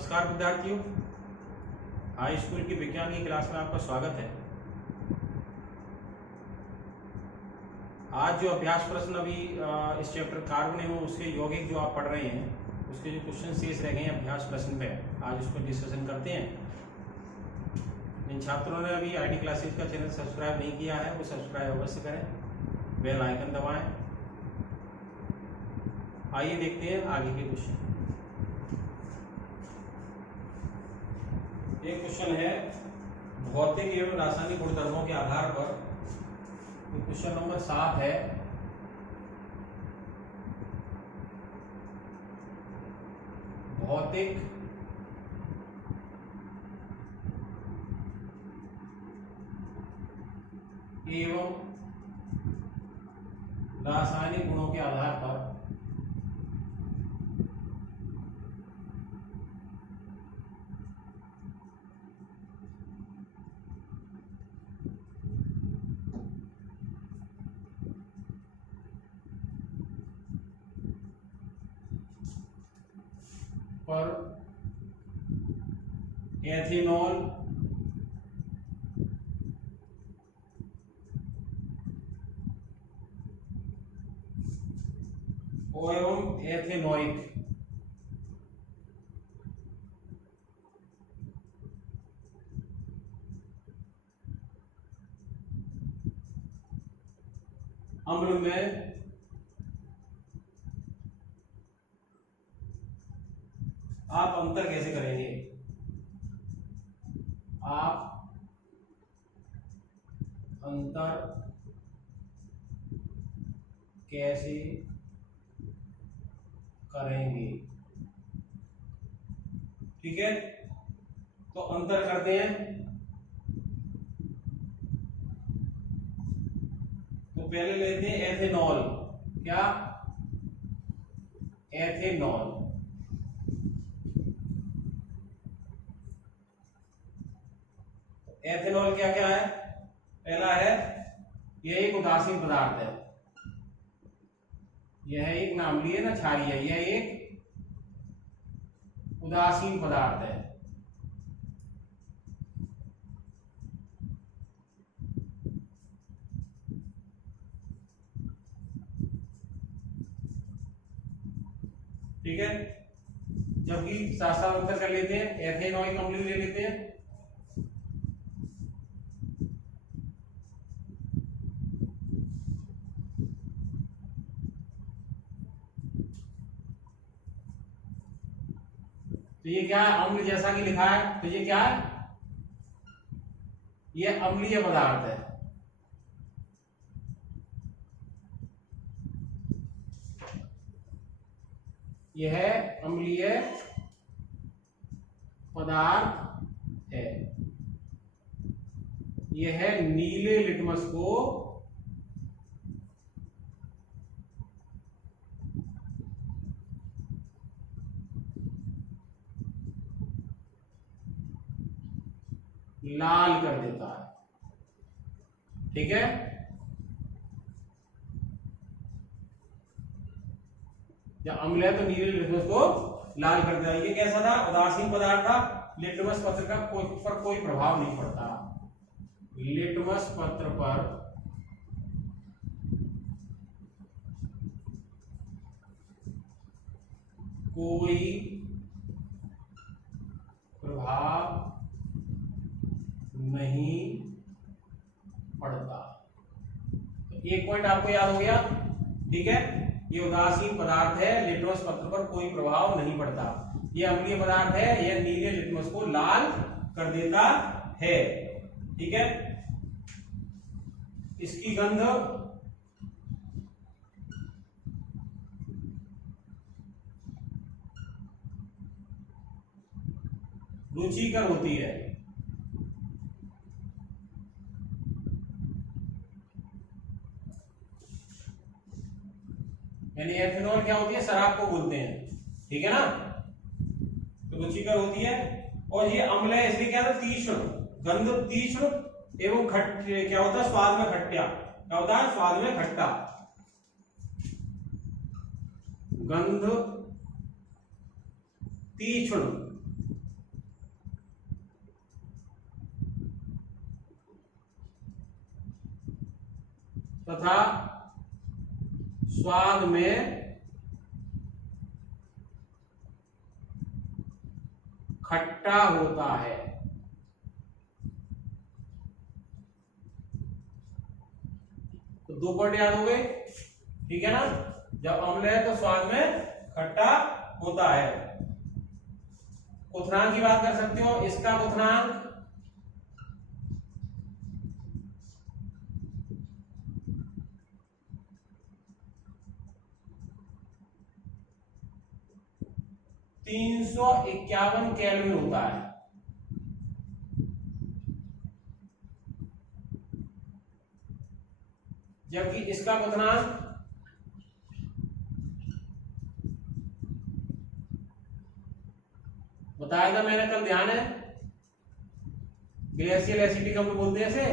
नमस्कार विद्यार्थियों, high school की विज्ञान की क्लास में आपका स्वागत है। आज जो अभ्यास प्रश्न अभी इस चैप्टर कार्बन में उसके यौगिक जो आप पढ़ रहे हैं उसके जो क्वेश्चन शेष रह गए हैं अभ्यास प्रश्न पे, आज उसको डिस्कशन करते हैं। जिन छात्रों ने अभी आईडी क्लासेस का चैनल सब्सक्राइब नहीं किया है वो सब्सक्राइब अवश्य करें, बेल आइकन दबाएं। आइए देखते हैं आगे के क्वेश्चन। एक क्वेश्चन है भौतिक एवं रासायनिक गुणधर्मों के आधार पर। क्वेश्चन नंबर 7 है, भौतिक एवं रासायनिक गुणों के आधार पर एथेनॉल एवं एथेनॉइक अम्ल में आप अंतर कैसे करेंगे? आप अंतर कैसे करेंगे? ठीक है, तो अंतर करते हैं। तो पहले लेते हैं एथेनॉल। क्या? एथेनॉल। एथेनॉल क्या क्या है? पहला है यह एक उदासीन पदार्थ है, यह एक नामलीय ना क्षारीय, यह एक उदासीन पदार्थ है। ठीक है, जबकि साथ साथ अंतर कर लेते हैं, एथेनॉइक अम्ल ले लेते हैं। तो ये क्या है? अम्ल जैसा कि लिखा है, तो ये क्या है? ये अम्लीय पदार्थ है। यह अम्लीय पदार्थ है। यह नीले लिटमस को लाल कर देता है। ठीक है, जब अम्ल है तो नीले लिटमस को लाल कर देता है। ये कैसा था? उदासीन पदार्थ था। लिटमस पत्र का पर कोई प्रभाव नहीं पड़ता। लिटमस पत्र पर कोई प्रभाव नहीं पड़ता। तो एक पॉइंट आपको याद हो गया। ठीक है, ये उदासीन पदार्थ है, लिटमस पत्र पर कोई प्रभाव नहीं पड़ता। ये अम्लीय पदार्थ है, यह नीले लिटमस को लाल कर देता है। ठीक है, इसकी गंध रुचिकर होती है। यानी एथेनॉल क्या होती है? शराब को बोलते हैं। ठीक है ना, तो रुचिकर होती है। और ये अम्ल है इसलिए क्या था? तीक्ष्ण, गंध तीक्ष्ण एवं खट्टे। क्या होता है? स्वाद में खट्टा। क्या होता है? स्वाद में खट्टा। गंध तीक्ष्ण स्वाद में खट्टा होता है। तो 2 पॉइंट याद हो गए, ठीक है ना। जब अम्ल है तो स्वाद में खट्टा होता है। क्वथनांक की बात कर सकते हो, इसका क्वथनांक $351 केल्विन होता है। जबकि इसका क्वथनांक बताया था मैंने कल, ध्यान है, ग्लेशियल एसिटिक अम्ल बोलते हैं इसे,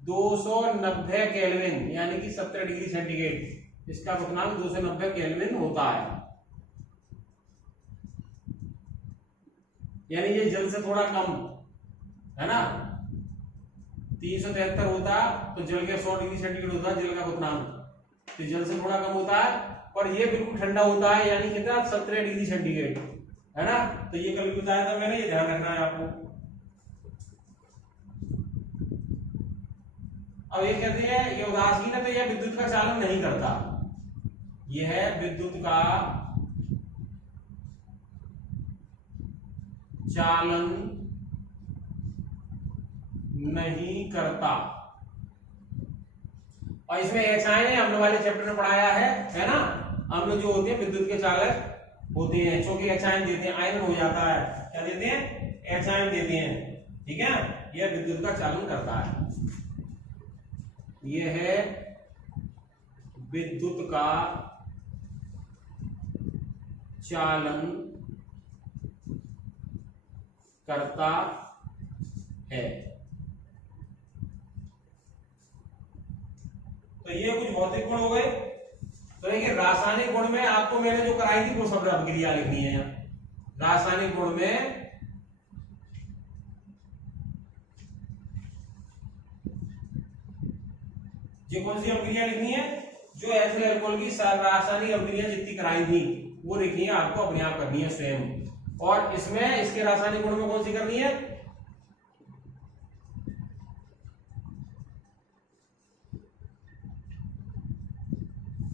290 केल्विन यानी कि 70 डिग्री सेंटीग्रेड। इसका क्वथनांक 290 केल्विन होता है, यानी ये जल से थोड़ा कम है ना। 373 होता तो जल के 100 डिग्री सेंटीग्रेड होता जल का क्वथनांक, तो जल से थोड़ा कम होता है। और ये बिल्कुल ठंडा होता है, यानी कितना, 17 डिग्री सेंटीग्रेड, है ना। तो ये कल भी बताया था मैंने, ये ध्यान रखना है आपको। अब ये कहते हैं ये उदासीन है तो यह विद्युत का चालन नहीं करता, यह विद्युत का चालन नहीं करता। और इसमें एचाइन है, अम्ल वाले चैप्टर में पढ़ाया है ना। अम्ल जो होते हैं विद्युत के चालक होते हैं, चूंकि एचाइन देते हैं, आयरन हो जाता है, क्या देते हैं, एचाइन देते हैं, ठीक है। यह विद्युत का चालन करता है, यह है विद्युत का चालन करता है। तो ये कुछ भौतिक गुण हो गए। तो देखिए रासायनिक गुण में आपको मैंने जो कराई थी वो सब अभिक्रिया लिखनी है यहाँ। रासायनिक गुण में जो कौन सी अभिक्रिया लिखनी है, जो एथिल अल्कोहल की रासायनिक अभिक्रिया जितनी कराई थी वो लिखनी है, आपको अपने आप करनी है स्वयं। और इसमें इसके रासायनिक गुण में कौन सी करनी है,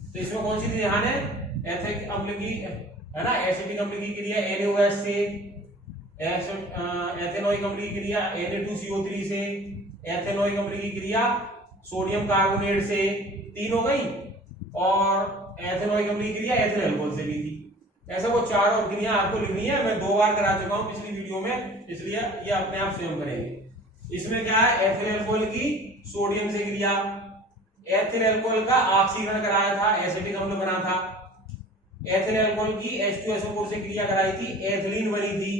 तो इसमें कौन सी ध्यान है, एथिक अम्ल की, है ना, एसिटिक अम्ल की क्रिया NaOH से, एथेनोइक अम्ल की क्रिया Na2CO3 से, एथेनोइक अम्ल की क्रिया सोडियम कार्बोनेट से, 3 हो गई। और एथेनोइक अम्ल की क्रिया एथिल अल्कोहल से भी थी। ऐसा वो 4 और क्रिया आपको लिखनी है। मैं 2 बार करा चुका हूं पिछली वीडियो में, इसलिए ये अपने आप स्वयं करेंगे। इसमें क्या है, एथिल अल्कोहल की सोडियम से क्रिया, एथिल अल्कोहल का ऑक्सीकरण कराया था, एसिटिक अम्ल बना था। एथिल अल्कोहल की H2SO4 से क्रिया कराई थी, एथिलीन बनी थी।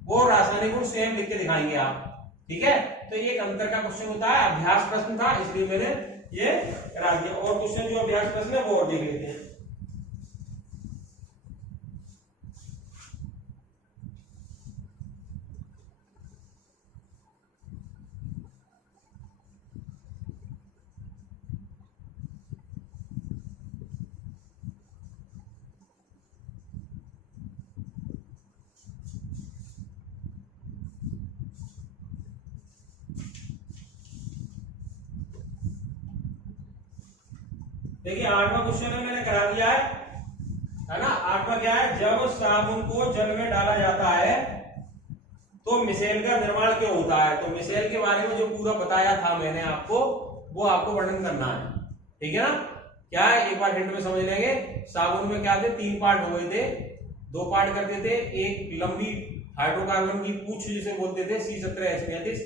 वो रासायनिक गुण स्वयं लिख के दिखाएंगे आप, ठीक है। तो ये एक अंतर का क्वेश्चन होता है, अभ्यास प्रश्न था इसलिए मैंने ये करा दिया। और क्वेश्चन जो अभ्यास प्रश्न है वो और देख लेते हैं। देखिए 8वां क्वेश्चन है, मैंने करा दिया है ना। 8वां क्या है, जब साबुन को जल में डाला जाता है तो मिसेल का निर्माण क्यों होता है। तो मिसेल के बारे में जो पूरा बताया था मैंने आपको, वो आपको वर्णन करना है, ठीक है ना। क्या है, एक बार हिंट में समझ लेंगे। साबुन में क्या थे, 3 पार्ट हो गए थे, 2 पार्ट करते थे। एक लंबी हाइड्रोकार्बन की पूछ जिसे बोलते थे C17H35,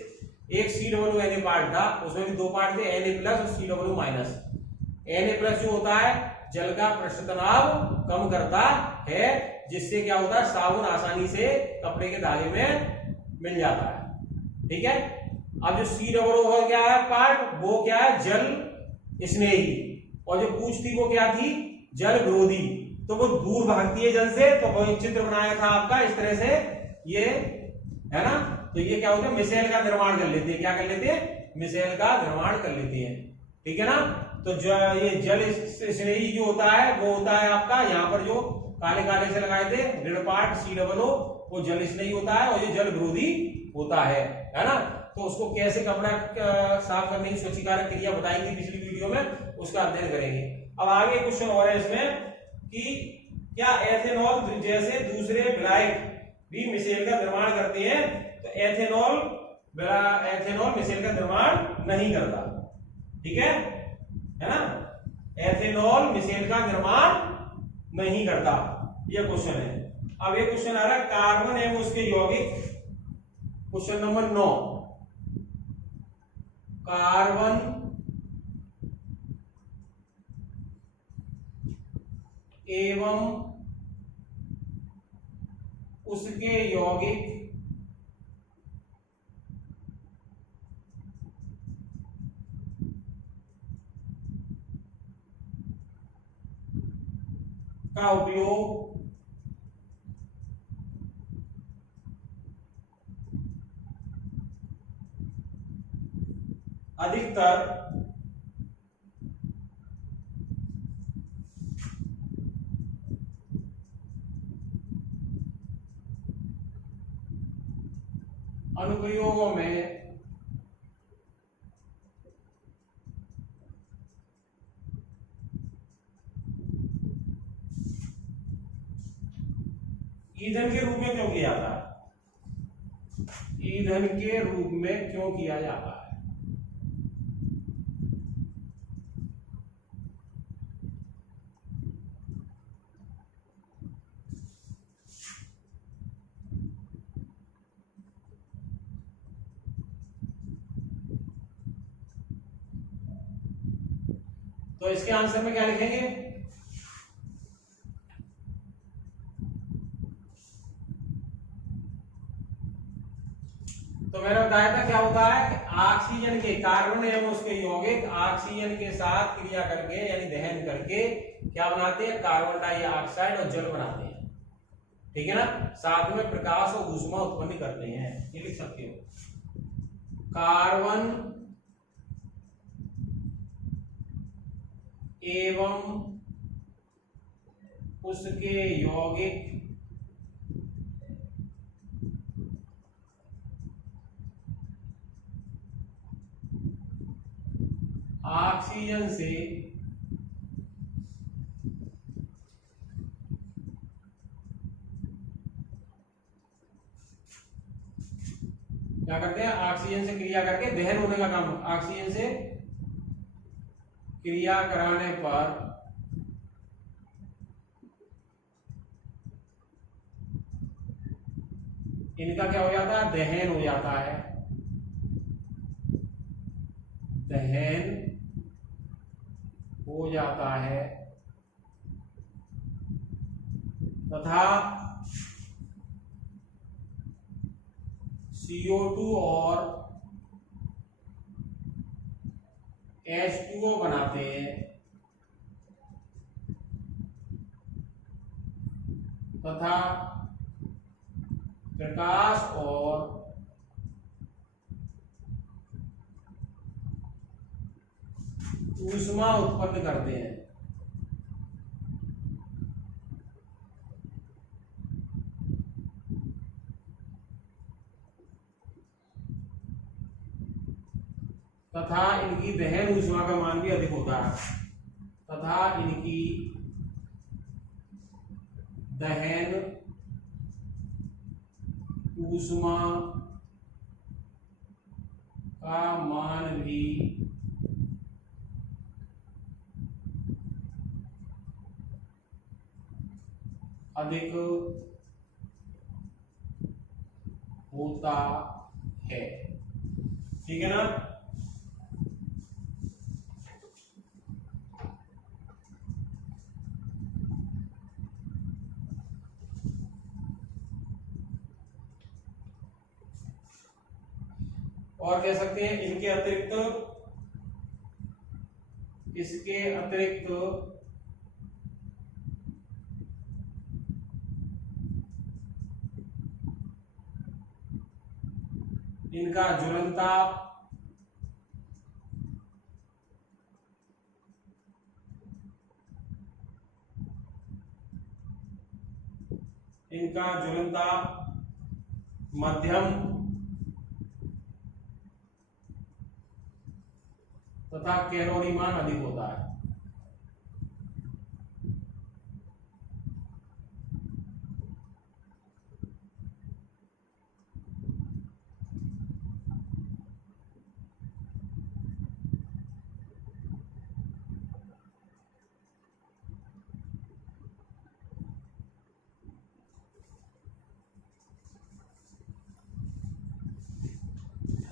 एक COO पार्ट था, उसमें भी 2 पार्ट थे, Na+ और COO-। Na+ जो होता है जल का पृष्ठ तनाव कम करता है, जिससे क्या होता है, साबुन आसानी से कपड़े के धागे में मिल जाता है, ठीक है। अब जो COO क्या है पार्ट, वो क्या है, जल स्नेही। और जो पूछ थी वो क्या थी, जल विरोधी। तो वो दूर भागती है जल से। तो वो एक चित्र बनाया था आपका इस तरह से, ये है ना। तो ये क्या होता है, मिसेल का निर्माण कर लेते हैं। क्या कर लेते हैं, मिसेल का निर्माण कर लेते हैं, ठीक है ना। तो जो ये जल स्नेही जो होता है वो होता है आपका यहाँ पर जो काले काले से लगाए थे ऋण पार्ट C00 वो जल स्नेही होता है और ये जल विरोधी होता है ना। तो उसको कैसे कपड़ा साफ करने की स्वच्छीकारक क्रिया बताएंगे पिछली वीडियो में, उसका अध्ययन करेंगे। अब आगे क्वेश्चन और है इसमें कि क्या एथेनॉल जैसे दूसरे विलायक भी मिसेल का निर्माण करते हैं? तो एथेनॉल मिसेल का निर्माण नहीं करता, ठीक है ना। एथेनॉल मिसेल का निर्माण नहीं करता, ये क्वेश्चन है। अब एक क्वेश्चन आ रहा है कार्बन एवं उसके यौगिक, क्वेश्चन नंबर 9, कार्बन एवं उसके यौगिक का उपयोग अधिकतर अनुप्रयोगों में ईंधन के रूप में क्यों किया जाता है? ईंधन के रूप में क्यों किया जाता है? तो इसके आंसर में क्या लिखेंगे? तो मैंने बताया था क्या होता है, ऑक्सीजन के कार्बन एवं उसके यौगिक ऑक्सीजन के साथ क्रिया करके यानी दहन करके क्या बनाते हैं? कार्बन डाइऑक्साइड और जल बनाते हैं, ठीक है ना। साथ में प्रकाश और ऊष्मा उत्पन्न करते हैं, ये लिख सकते हो। कार्बन एवं उसके यौगिक ऑक्सीजन से क्या करते हैं? ऑक्सीजन से क्रिया करके दहन होने का काम, ऑक्सीजन से क्रिया कराने पर इनका क्या हो जाता है? दहन हो जाता है, दहन हो जाता है तथा CO2 और H2O बनाते हैं तथा प्रकाश और ऊष्मा उत्पन्न करते हैं। तथा इनकी दहन ऊष्मा का मान भी अधिक होता है, तथा इनकी दहन ऊष्मा का मान भी अधिक होता है, ठीक है ना। और कह सकते हैं इनके अतिरिक्त, इसके अतिरिक्त इनका ज्वलनता इनका ज्वलन ताप मध्यम तथा कैलोरी मान अधिक होता है।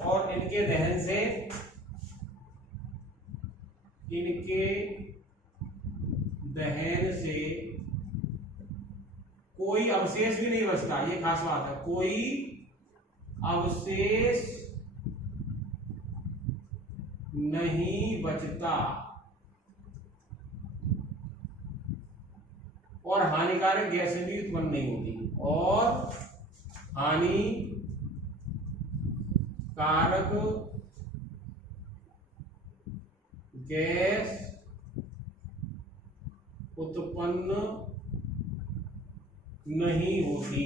और इनके दहन से कोई अवशेष भी नहीं बचता, ये खास बात है, कोई अवशेष नहीं बचता और हानिकारक गैसें भी उत्पन्न नहीं होती, और हानिकारक गैस उत्पन्न नहीं होती।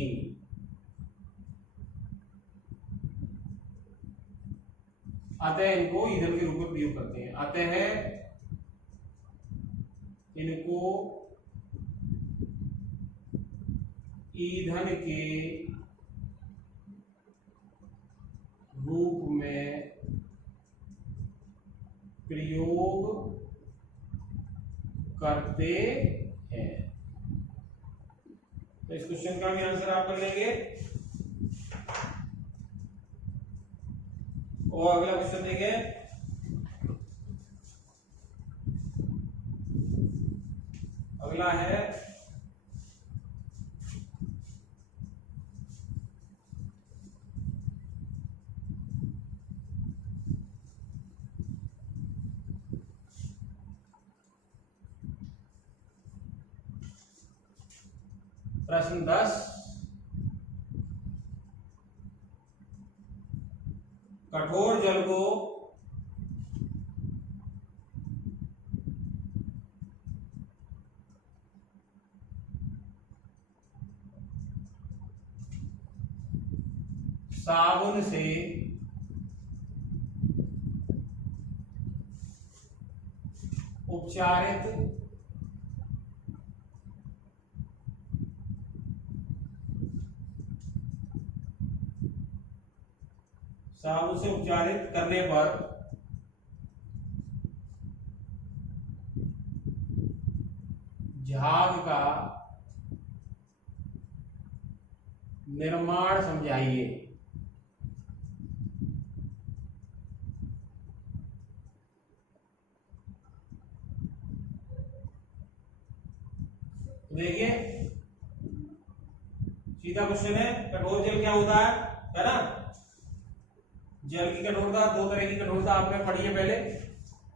अतः इनको ईंधन के रूप में प्रयोग करते हैं। अतः इनको ईंधन के रूप में प्रयोग करते हैं। तो इस क्वेश्चन का भी आंसर आप कर लेंगे। और अगला क्वेश्चन देखें। अगला है प्रश्न 10। कठोर जल को साबुन से उपचारित करने पर झाग का निर्माण समझाइए। देखिए सीधा क्वेश्चन है, कठोर जल क्या होता है ना। जल की कठोरता, दो तरह की कठोरता आपने पढ़ी है पहले।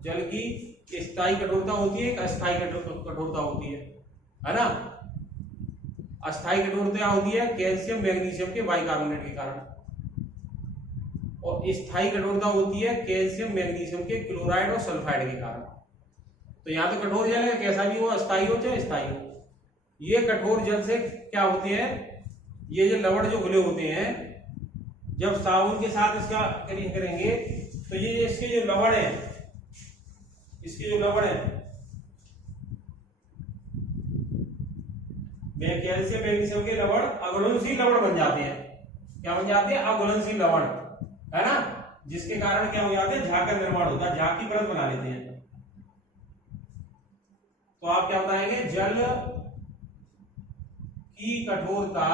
जल की स्थायी कठोरता होती है, एक अस्थायी कठोरता होती है ना। अस्थायी कठोरता होती है कैल्शियम मैग्नीशियम के बाइकार्बोनेट के कारण, और स्थायी कठोरता होती है कैल्शियम मैग्नीशियम के क्लोराइड और सल्फाइड के कारण। तो यहाँ तो कठोर जल है, कैसा भी हो, अस्थायी हो चाहे स्थायी हो। ये कठोर जल से क्या होते हैं, ये जो लवण जो घुले होते हैं, जब साबुन के साथ इसका करेंगे तो ये इसके जो लवण है, कैल्शियम मैग्नीशियम के लवण अघुलनशील लवण बन जाते हैं। क्या बन जाते हैं? अघुलनशील लवण, है ना। जिसके कारण क्या हो जाते हैं, झाग का निर्माण होता है, झाग की परत बना लेते हैं। तो आप क्या बताएंगे, जल की कठोरता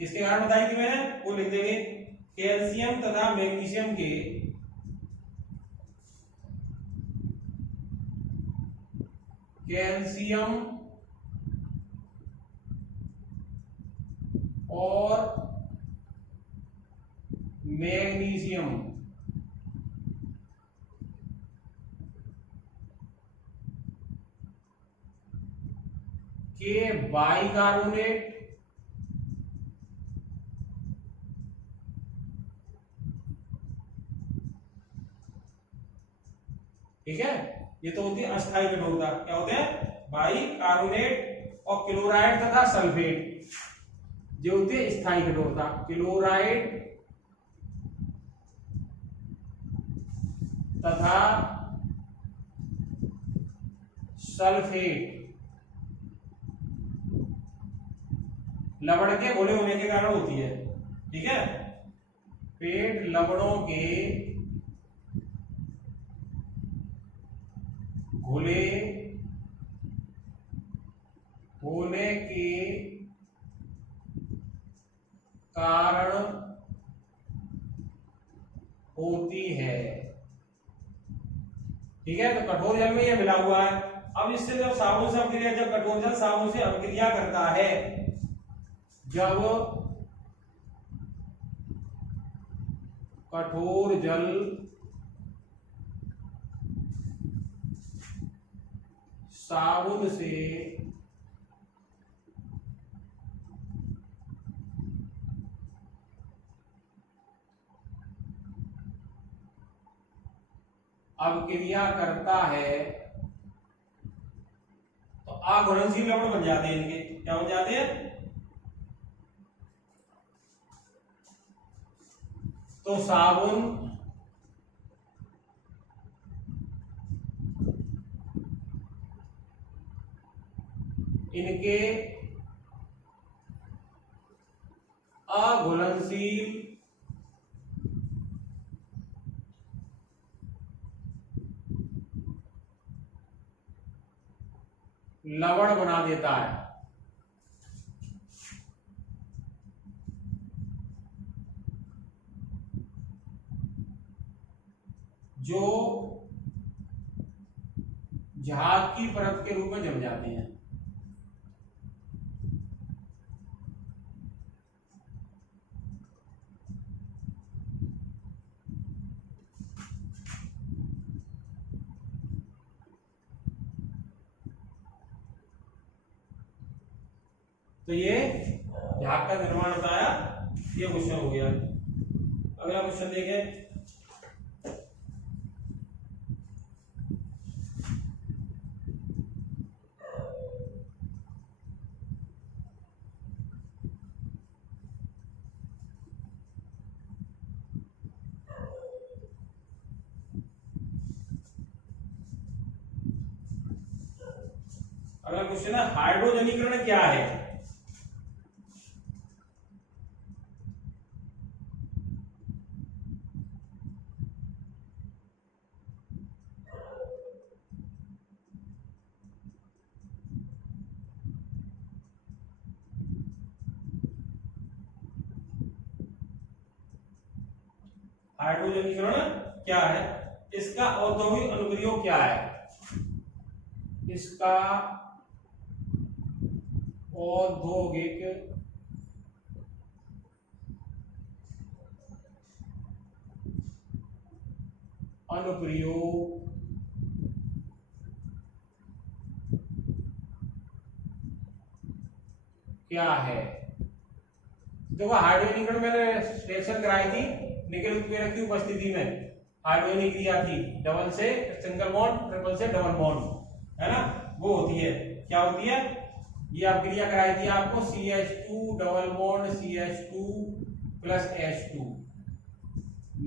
किसके कारण बताई थी मैंने, वो लिख देंगे कैल्शियम तथा मैग्नीशियम के कैल्शियम और मैग्नीशियम के बाइकार्बोनेट ठीक है, ये तो होती है अस्थायी कठोरता। क्या होते हैं? बाइकार्बोनेट और क्लोराइड तथा सल्फेट जो होती है स्थायी कठोरता। क्लोराइड तथा सल्फेट लवण के घुले होने के कारण होती है। ठीक है, पेट लवणों के घुले होने के कारण होती है। ठीक है, तो कठोर जल में ये मिला हुआ है। अब इससे जब साबुन से अपक्रिया, जब कठोर जल साबुन से अपक्रिया करता है, जब कठोर जल साबुन से अपक्रिया करता है तो अघुलनशील लवण बन जाते हैं। इनके क्या बन जाते हैं? तो साबुन इनके अघुलनशील लवण बना देता है। जो जहाज की परत के रूप में जम जाते हैं। तो ये जहाज का निर्माण बताया, ये क्वेश्चन हो गया। अगला क्वेश्चन देखें। अगला क्वेश्चन है हाइड्रोजनीकरण क्या है? हाइड्रोजनीकरण क्या है? इसका औद्योगिक अनुप्रयोग क्या है? इसका औद्योगिक अनुप्रयोग क्या है? देखो, हाइड्रोजनीकरण मैंने रिएक्शन कराई थी निकेल उत्प्रेरक की उपस्थिति में। हाइड्रोजनीय क्रिया थी, डबल से सिंगल बॉन्ड, ट्रिपल से डबल बॉन्ड, है ना, वो होती है। क्या होती है? ये अपक्रिया कराई थी आपको CH2 double bond CH2 plus H2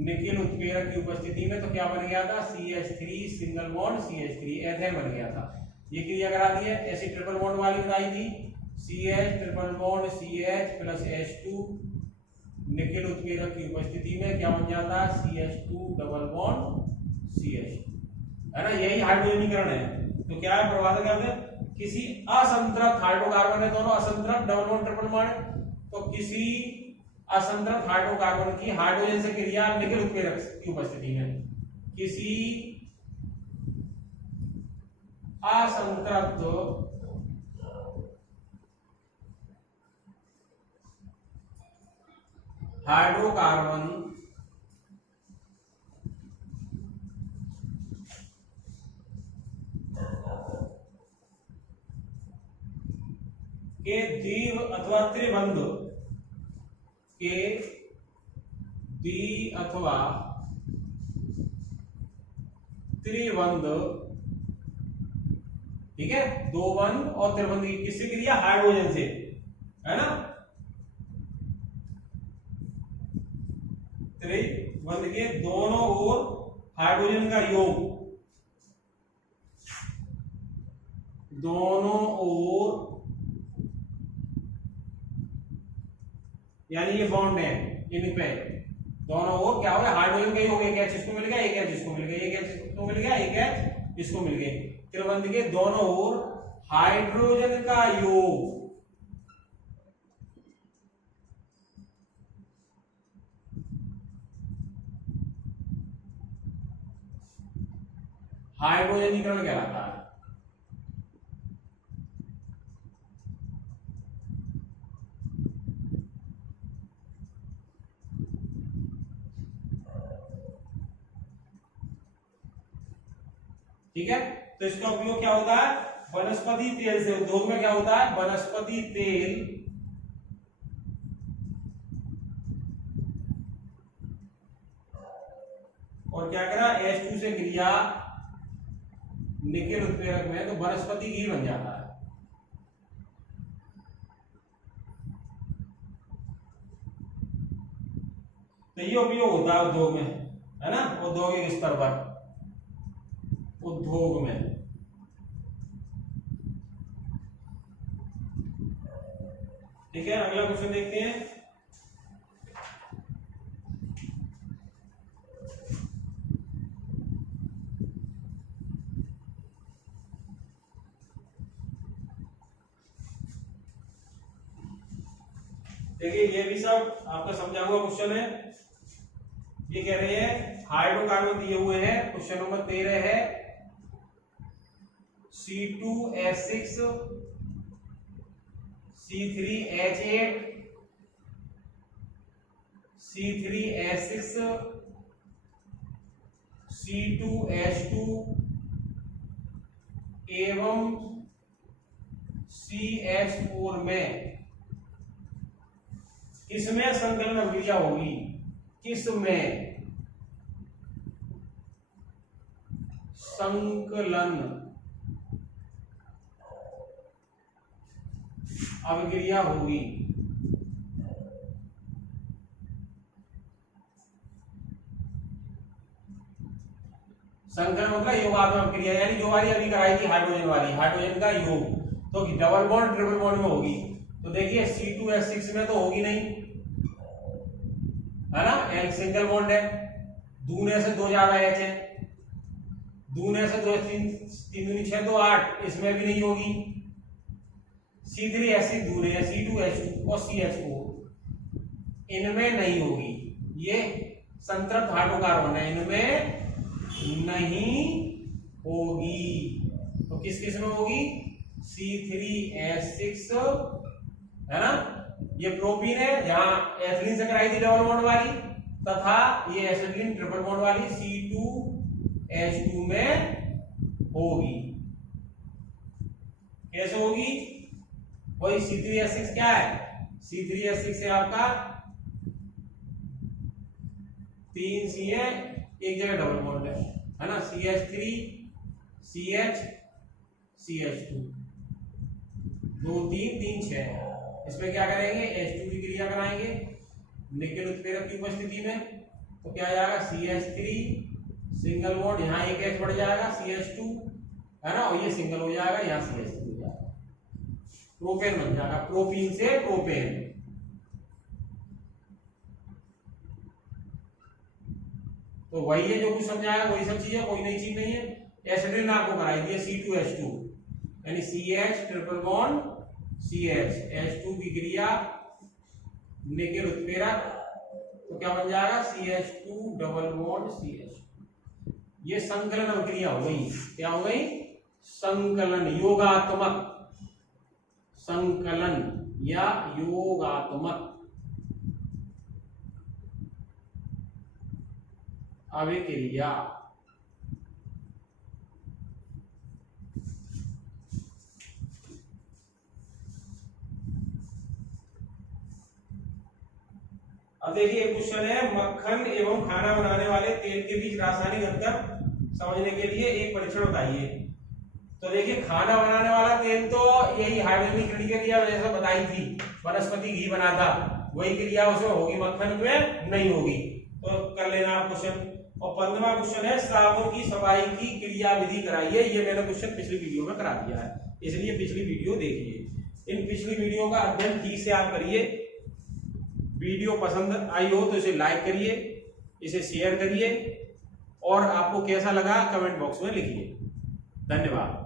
nickel उत्प्रेरक की उपस्थिति में। तो क्या बन गया था? CH3 single bond CH3 ethane बन गया था। ये क्रिया करा दी है। ऐसी ट्रिपल बॉन्ड वाली बताई थी, CH triple bond CH plus H2 nickel उत्प्रेरक की उपस्थिति में क्या बन जाता है? CH2 डबल बॉन्ड CH2, है ना। यही हाइड्रोजनीकरण है। तो क्या है? प्रभाव क्या है? किसी असंतृप्त हाइड्रोकार्बन है, दोनों असंतृप्त डबल बॉन्ड ट्रिपल बॉन्ड, तो किसी असंतृप्त हाइड्रोकार्बन की हाइड्रोजन से क्रिया निकेल उत्प्रेरक की उपस्थिति में, किसी असंतृप्त हाइड्रोकार्बन के द्विव अथवा त्रिबंध के द्वि अथवा त्रिबंध ठीक है, दो बंध और त्रिबंध की किससे क्रिया, हाइड्रोजन से, है ना, त्रिबंध के दोनों ओर हाइड्रोजन का योग, दोनों ओर, यानी ये बॉन्ड है, इन पे दोनों ओर क्या हो गया, हाइड्रोजन का योग, एक एच इसको मिल गया, एक एच इसको मिल गया, एक एच इसको मिल गया, एक एच इसको मिल गए, त्रिबंध के दोनों ओर हाइड्रोजन का योग, हाइड्रोजनीकरण कहलाता है। ठीक है, तो इसका उपयोग क्या होता है, वनस्पति तेल से, उद्योग में क्या होता है, वनस्पति तेल और क्या करा, H2 से क्रिया निकेल उत्प्रेरक में, तो वनस्पति घी बन जाता है। तो ये उपयोग होता है उद्योग में, है ना, औद्योगिक स्तर पर, उद्योग में। ठीक है, अगला क्वेश्चन देखते हैं। देखिए ये भी सब आपका समझा हुआ क्वेश्चन है। ये कह रहे हैं हाइड्रोकार्बन दिए हुए हैं, क्वेश्चन नंबर 13 है, C2H6 C3H8 C3H6 C2H2 एवं CH4 में किसमें संकलन अभिक्रिया होगी, किसमें संकलन अभिक्रिया होगी। संकलन मतलब योगात्मक अभिक्रिया, यानी जो वाली अभी कराई थी हाइड्रोजन वाली, हाइड्रोजन का योग, तो डबल बॉन्ड ट्रिपल बॉन्ड में होगी। तो देखिए C2H6 में तो होगी नहीं, है ना, एक सिंगल बॉन्ड है, दूने से दो ज्यादा एच है, दूने से दो, तीन दूनी 6 2 8, इसमें भी नहीं होगी। C3H6 दूर है, C2H2 और CH4 इनमें नहीं होगी, ये संतृप्त हाइड्रोकार्बन है, इनमें नहीं होगी। तो किस किस में होगी, C3H6, है ना, ये प्रोपीन है, जहां एथिलीन से कराई थी डबल बॉन्ड वाली, तथा ये एसिटिलीन ट्रिपल बॉन्ड वाली C2H2 में होगी। कैसे होगी, वही C3H6 क्या है, C3H6 है आपका 3 C है, एक जगह डबल बॉन्ड है ना, CH3 CH CH2 2 3 3 6, इसमें क्या करेंगे, H2 की क्रिया कराएंगे निकेल उत्प्रेरक की उपस्थिति में, तो क्या आ जाएगा, CH3 सिंगल बॉन्ड, यहाँ एक H बढ़ जाएगा CH2, है ना, और ये सिंगल हो जाएगा, यहाँ CH3 हो जाएगा, प्रोपेन बन जाएगा, प्रोपीन से प्रोपेन। तो वही है जो कुछ समझाया, वही सब चीज है, कोई नई चीज नहीं है। एसिटिलीन आपको कराई दी है C2H2, यानी CH triple bond CH, H2 की क्रिया निकेल उत्प्रेरक, तो क्या बन जाएगा, CH2 डबल बॉन्ड CH। ये संकलन अभिक्रिया हो गई, क्या हो गई, संकलन, योगात्मक संकलन या योगात्मक अभिक्रिया। अब देखिए क्वेश्चन है, मक्खन एवं खाना बनाने वाले तेल के बीच रासायनिक अंतर समझने के लिए एक परीक्षण बताइए। तो देखिए खाना बनाने वाला तेल तो यही हाइड्रोजनीकरण की क्रिया जैसे बताई थी, वनस्पति घी बना था, वही क्रिया उसमें होगी, मक्खन में नहीं होगी। तो कर लेना आप क्वेश्चन। और 15वां क्वेश्चन है साबुन की सफाई की क्रिया विधि कराइए। ये मैंने क्वेश्चन पिछली वीडियो में करा दिया है, इसलिए पिछली वीडियो देखिए। इन पिछली वीडियो का अध्ययन ठीक से आप करिए। वीडियो पसंद आई हो तो इसे लाइक करिए, इसे शेयर करिए, और आपको कैसा लगा कमेंट बॉक्स में लिखिए। धन्यवाद।